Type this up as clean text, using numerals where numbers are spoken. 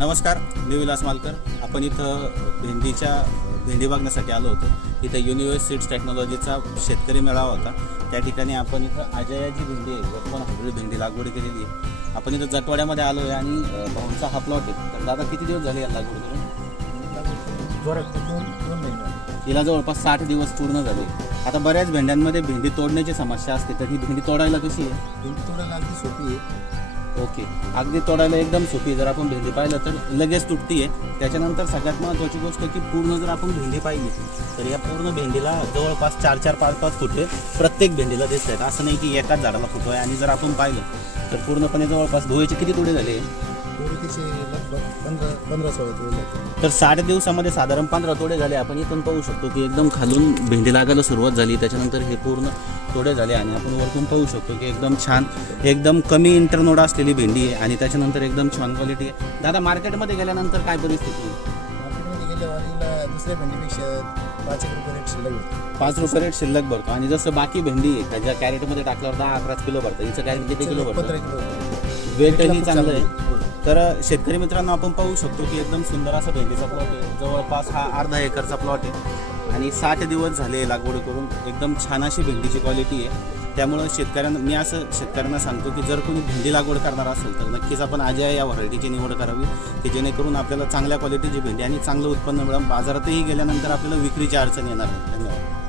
नमस्कार, मी विलास मालकर. आपण इथं भेंडी बघण्यासाठी आलो होतो. इथं युनिव्हर्स सीड्स टेक्नॉलॉजीचा शेतकरी मेळावा होता. त्या ठिकाणी आपण इथं अजयाची भेंडी आहे, पण हायब्रिड भेंडी लागवड केलेली आहे. आपण इथं जटवाड्यामध्ये आलो आहे आणि भाऊंचा हा प्लॉट आहे. तर दादा किती दिवस झाले या लागवड करून? हिला जवळपास 60 दिवस पूर्ण झाले. आता बऱ्याच भेंड्यांमध्ये भेंडी तोडण्याची समस्या असते, तर ही भेंडी तोडायला कशी आहे? भेंडी तोडायला अगदी सोपी आहे. ओके, अगदी तोडायला एकदम सोपी. जर आपण भेंडी पाहिलं तर लगेच तुटती आहे. त्याच्यानंतर सगळ्यात महत्त्वाची गोष्ट की पूर्ण जर आपण भेंडी पाहिली तर या पूर्ण भेंडीला जवळपास 4-4, 5-5 फुटे प्रत्येक भेंडीला दिसत आहेत. असं नाही की एकाच झाडाला फुटो आहे. आणि जर आपण पाहिलं तर पूर्णपणे जवळपास धुवायचे किती तोडे झाले? तिचे लगभग 15-16 तोडे लागतात. तर 60 दिवसामध्ये साधारण 15 तोडे झाले. आपण इथून पाहू शकतो की एकदम खालून भेंडी लागायला सुरुवात झाली. त्याच्यानंतर हे पूर्ण तोडे झाले आणि आपण वरतून पाहू शकतो की एकदम छान, एकदम कमी इंटरनोड असलेली भेंडी आहे आणि त्याच्यानंतर एकदम छान क्वालिटी आहे. दादा, मार्केटमध्ये गेल्यानंतर काय परिस्थिती? मार्केटमध्ये गेल्यावर दुसऱ्या भेंडीपेक्षा 5 रुपये रेट शिल्लक भेटतो. 5 रुपये रेट शिल्लक भरतो. आणि जसं बाकी भेंडी आहे त्याच्या कॅरेटमध्ये टाकल्यावर 10-11 किलो भरतं. हिचं कॅरेट किती किलो भरतं? 15 किलो. वेटही चांगलं आहे. तर शेतकरी मित्रांनो, आपण पाहू शकतो की एकदम सुंदर असा भेंडीचा प्लॉट आहे. जवळपास हा अर्धा एकरचा प्लॉट आहे आणि 60 दिवस झाले लागवड करून. एकदम छान अशी भेंडीची क्वालिटी आहे. त्यामुळं मी असं शेतकऱ्यांना सांगतो की जर कोणी भेंडी लागवड करणार असेल तर नक्कीच आपण अजय या व्हरायटीची निवड करावी, की जेणेकरून आपल्याला चांगल्या क्वालिटीची भेंडी आणि चांगलं उत्पन्न मिळेल. बाजारातही गेल्यानंतर आपल्याला विक्रीची अडचण येणार नाही. धन्यवाद.